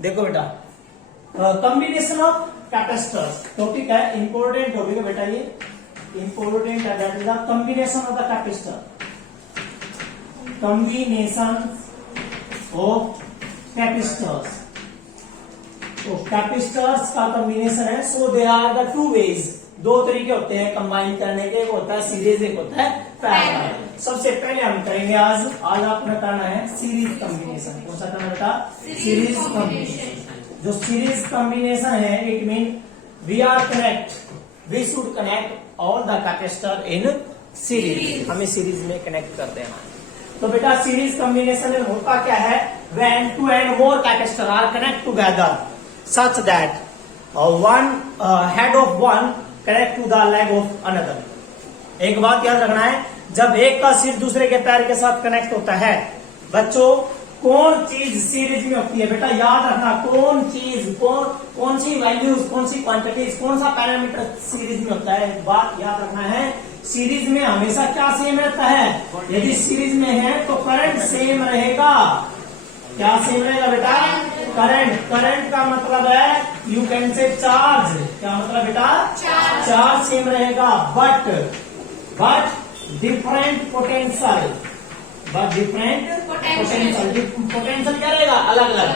देखो बेटा, combination of capacitors topic है, इंपॉर्टेंट टॉपिक है बेटा, ये इंपॉर्टेंट है। That is the combination of the capacitor, combination of capacitors. तो कैपेसिटर्स का कॉम्बिनेशन है। So they are the two ways, दो तरीके होते हैं कंबाइन करने के, एक होता है सीरीज, एक होता है पैरेलल। सबसे पहले हम करेंगे आज आपको बताना है सीरीज कॉम्बिनेशन। कौन सा करना बेटा? Series combination. जो सीरीज कॉम्बिनेशन है, it mean we should connect all the capacitor in series. हमें सीरीज में कनेक्ट करते हैं। तो बेटा सीरीज कॉम्बिनेशन में होता क्या है? When two and more capacitor are connect together such that one head of one connect to the leg of another। एक बात याद रखना है, जब एक का सिर दूसरे के पैर के साथ कनेक्ट होता है, बच्चों कौन चीज सीरीज में होती है? बेटा याद रखना, कौन चीज, कौन सी वैल्यूज, कौन सी क्वांटिटीज, कौन सा पैरामीटर सीरीज में होता है? बात याद रखना है, सीरीज में हमेशा क्या सेम रहता है? यदि सीरीज में है तो करंट सेम रहेगा। क्या सेम रहेगा बेटा? करंट। करंट का मतलब है यू कैन से चार्ज। क्या मतलब बेटा? चार्ज सेम रहेगा, बट डिफरेंट पोटेंशियल। पोटेंशियल क्या रहेगा? अलग अलग।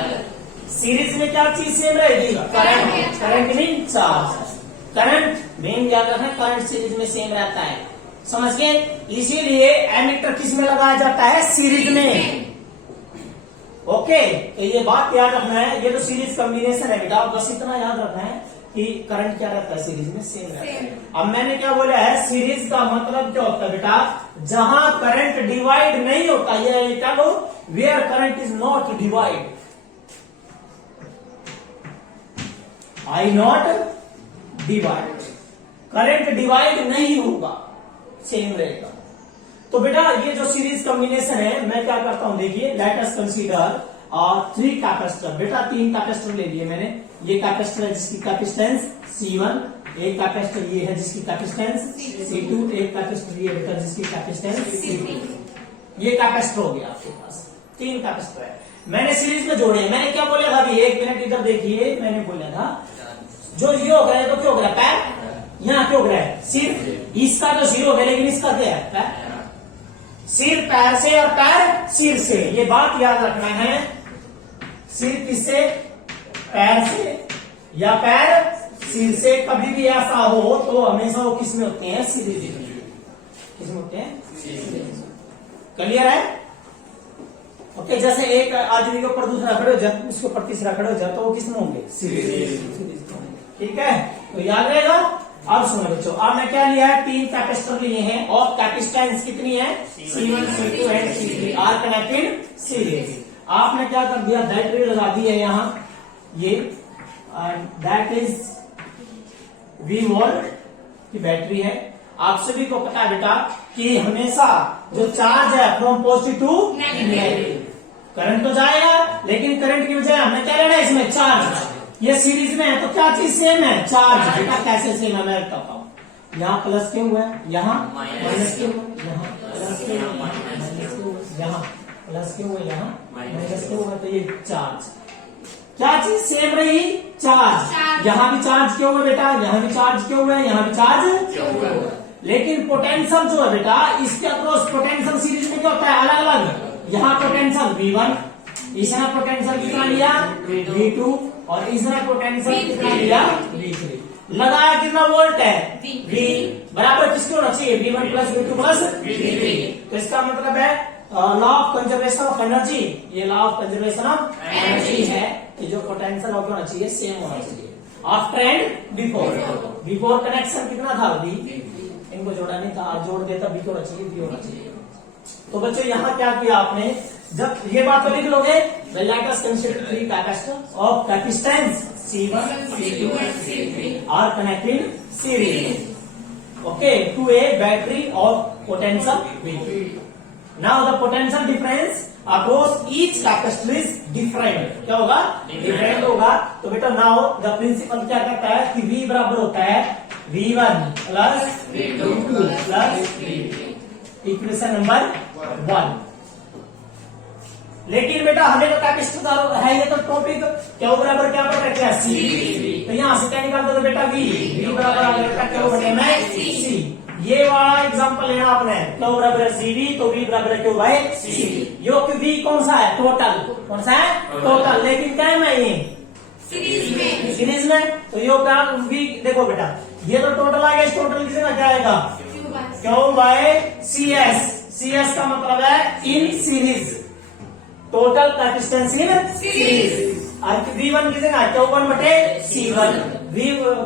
सीरीज में क्या चीज सेम रहेगी? Current. Current mean charge. Current main याद रखना, करंट सीरीज में सेम रहता है, समझ गए? इसीलिए एमिटर किस में लगाया जाता है? सीरीज में। ओके, तो ये बात याद रखना है। ये तो सीरीज कॉम्बिनेशन है बेटा, बस इतना याद रखना है कि करंट क्या रहता है? सीरीज में सेम रहता है। अब मैंने क्या बोला है? सीरीज का मतलब क्या होता है बेटा? जहां करंट डिवाइड नहीं होता, ये क्या लो, where current is not divide, I not divide, current divide नहीं होगा, सेम रहेगा। तो बेटा ये जो सीरीज कॉम्बिनेशन है, मैं क्या करता हूं देखिए, लेट अस कंसीडर 3 कैपेसिटर। बेटा 3 कैपेसिटर ले लिए मैंने। ये कैपेसिटर है जिसकी कैपेसिटेंस C1, एक कैपेसिटर ये है जिसकी कैपेसिटेंस C2, एक कैपेसिटर ये बेटा जिसकी कैपेसिटेंस C3। ये कैपेसिटर हो गया आपके पास, 3 कैपेसिटर है। मैंने सीरीज में जोड़े। मैंने क्या बोला था अभी? 1 मिनट इधर देखिए, मैंने बोला था जो ये हो गया तो क्यों हो गया? पैर। यहाँ क्यों हो गया? सिर। इसका तो सिर हो गया, लेकिन इसका क्या है? पैर। सिर पैर से और पैर सिर से, ये बात याद रखना है। सिर किससे? पैर से, या पैर सिर से। कभी भी ऐसा हो तो हमेशा वो किस में होते हैं? सीरीज में। किस में होते हैं? क्लियर है? ओके, जैसे एक आदमी के ऊपर दूसरा खड़े हो जाए, उसके ऊपर तीसरा खड़े हो जाए, तो वो किस में होंगे? सीरीज। ठीक है, तो याद रहेगा। अब सुनो बच्चों, अब मैं क्या लिया है? 3 कैपेसिटर लिए हैं और कैपेसिटेंस कितनी है? C1, C2 and C3 are connected series. आपने क्या कर दिया? बैटरी लगा दी है यहाँ, ये दैट इज V वोल्ट की बैटरी है। आप सभी को पता है बेटा कि हमेशा जो चार्ज है from positive to negative, current तो जाएगा, लेकिन करंट की बजाय हमें क्या लेना है? इसमें चार्ज। ये सीरीज में है तो क्या चीज सेम है? चार्ज। बेटा कैसे सेम है मैं बताता हूँ। यहाँ प्लस क्यों हुआ है? यहाँ माइनस क्यों हुआ? यहाँ प्लस क्यों हुआ? माइनस क्यों हुआ? यहाँ प्लस क्यों हुआ? यहाँ माइनस क्यों हुआ? तो ये चार्ज। क्या चीज सेम रही? चार्ज। यहाँ भी चार्ज क्यों हुआ बेटा? यहाँ भी चार्ज क्यों हुआ है? यहाँ भी चार्ज क्यों हुआ? लेकिन पोटेंशियल जो है बेटा, इसके अक्रॉस पोटेंशियल सीरीज में क्या होता है? अलग अलग। यहाँ पोटेंशियल V1, इसने पोटेंशियल कितना लिया? V2, और इसने पोटेंशियल कितना लिया? V3। लगाया कितना वोल्ट है? V बराबर किसके होना चाहिए? V1 plus V2 plus V3। तो इसका मतलब है law of conservation of energy. ये law of conservation of energy है कि जो पोटेंशियल होना चाहिए सेम होना चाहिए after and before. Before connection कितना था? V। इनको जोड़ा नहीं था, जोड़ देता B होना चाहिए, V होना चाहिए। तो बच्चों यहाँ क्या किया आपने? जब ये बात तो लिख लोगे, let us consider 3 capacitors of capacitance C1, C2 and C3 are connected series, okay, to a battery of potential V. Now the potential difference across each capacitor is different. क्या होगा? Different होगा। तो बेटा now the principle क्या कहता है कि V बराबर होता है V1 plus V2 plus V3। Equation number 1। लेकिन बेटा हमें तो कैपेसिटर है ये तो टॉपिक क्यू बराबर क्या पढ़ रखे हैं सी। तो यहाँ से क्या निकाल दोगे बेटा वी बराबर आ गया बेटा क्यू बटे में सी। ये वाला एग्जांपल लेना आपने क्यू बराबर है सी वी तो वी बराबर है क्यू बाय सी। यो वी कौन सा है टोटल कौन सा है टोटल लेकिन क्या है मैं ये सीरीज में तो यो क्या वी देखो बेटा ये तो टोटल आ गया इस टोटल की जगह क्या आएगा Q by C S. C S का मतलब है in series total capacitance in series. और V1 की जगह Q1 बटे C1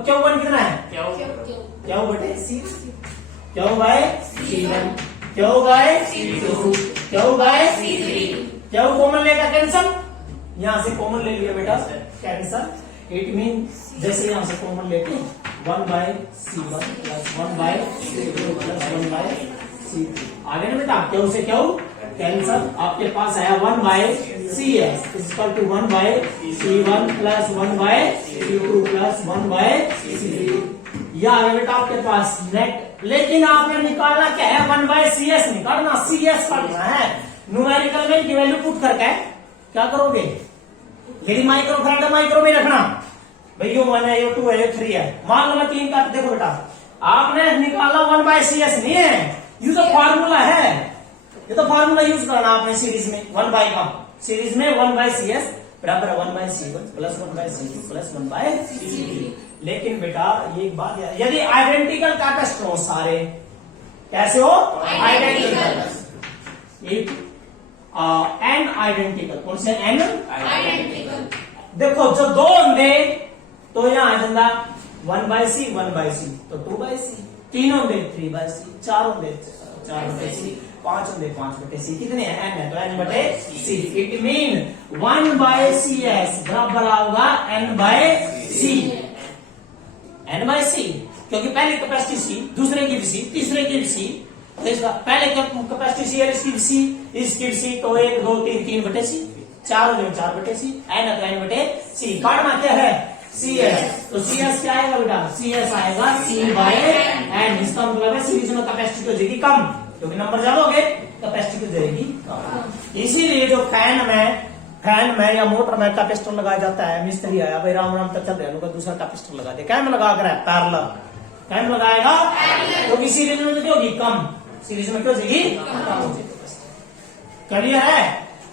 Q1 कितना है Q बटे C Q by C1 Q by C2 Q by C3 Q common लेगा कैंसल यहां से कॉमन ले लिया बेटा कैंसल। इट मीन जैसे यहां से कॉमन लेके 1 by C1 plus 1 by C2 plus 1 by C3 आगे ना बेटा Q से Q कैंसल आपके पास आया 1 by C S equal to 1 by C1 plus 1 by C2 plus 1 by C3। यह आ गया बेटा आपके पास नेट। लेकिन आपने निकालना क्या है 1 बाय सी एस निकालना सी एस करना है न्यूमेरिकल में की वैल्यू पुट करके क्या करोगे यदि माइक्रो फैराड माइक्रो में रखना भाई यो 1 है यो 2 है यो 3 है मान लो मैं 3 का देखो बेटा आपने निकालना 1 बाय सी एस नहीं है ये तो फॉर्मूला है ये तो फॉर्मूला यूज करना आपने सीरीज में 1 बाय का सीरीज में 1 बाय सी एस बराबर 1 by C1 plus 1 by C2 plus 1 by C3। लेकिन बेटा ये एक बात यदि आइडेंटिकल कैपेसिटर हो सारे कैसे हो आइडेंटिकल इफ एन आइडेंटिकल कौन से एन आइडेंटिकल देखो जो दो होंगे तो यहाँ आ जाता 1 बाय C 1 बाय C तो 2 बाय C 3 होंगे 3 बाय C 4 होंगे 4 बटे C 5 होंगे 5 बटे C कितने हैं n है तो n बटे C। It mean 1 by C S बराबर होगा n by C n by C क्योंकि पहले कैपेसिटी C दूसरे की भी C तीसरे की भी C तो इसका पहले कैपेसिटी C और इसकी भी C तो 1 2 3 3 बटे C 4 हो गए 4 बटे C n है तो n बटे C काटना क्या है CS तो CS क्या आएगा बेटा CS आएगा C बाय n। इसका मतलब है सीरीज में कैपेसिटी हो जाएगी कम क्योंकि नंबर जानोगे कैपेसिटी हो जाएगी कम। इसीलिए जो फैन में या मोटर में कैपेसिटर लगाया जाता है मिस्त्री आया भाई राम राम तक चल रहा है दूसरा कैपेसिटर लगा दे क्या में लगा कर पैरेलल क्या में लगाएगा क्योंकि सीरीज में क्या होगी कम सीरीज में क्या हो जाएगी कम हो जाएगी। क्लियर है।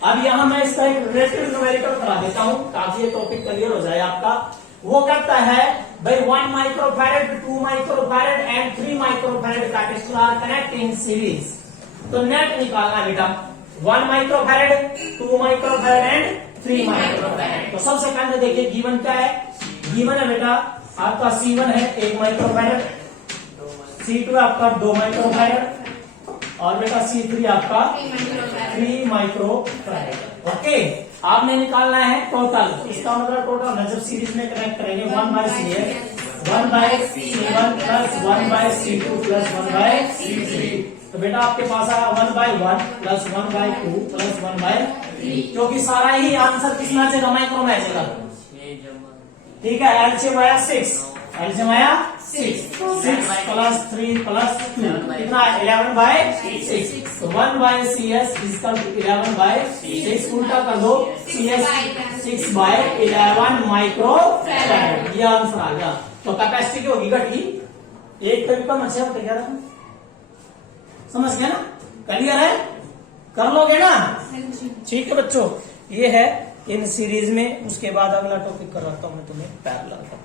अब यहाँ मैं इसका एक रिलेटेड न्यूमेरिकल करा देता हूँ ताकि ये टॉपिक क्लियर हो जाए आपका। वो कहता है भाई 1 microfarad 2 microfarad and 3 microfarad capacitor are connect in series. तो नेट निकालना बेटा 1 माइक्रोफैरेड 2 माइक्रोफैरेड एंड 3 माइक्रोफैरेड। तो सबसे पहले देखिए गिवन क्या है गिवन है बेटा आपका C1 है 1 माइक्रोफैरेड C2 आपका 2 माइक्रोफैरेड और बेटा C3 आपका 3 माइक्रोफैरेड। ओके आपने निकालना है टोटल इसका मतलब टोटल है जब सीरीज में कनेक्ट करेंगे 1 by CS 1 by C1 plus 1 by C2 plus 1 by C3। तो बेटा आपके पास आया 1 by 1 plus 1 by 2 plus 1 by 3 क्योंकि सारा ही आंसर किस में आएगा माइक्रो में आएगा। ठीक है एलसीएम आया 6 एलसीएम आया 6 प्लस 3 प्लस 2 कितना 11 बाय 6 तो 1 by CS equal to 11 by 6 उल्टा कर दो CS 6 बाय 11 माइक्रोफैरेड। ये आंसर आ गया। तो कैपेसिटी की होगी घटी एक पे भी कम अच्छा होता क्या समझ गया ना क्लियर है कर लोगे ना ठीक है बच्चों। ये है इन सीरीज में उसके बाद अगला टॉपिक करवाता हूं मैं तुम्हें पैरेलल का।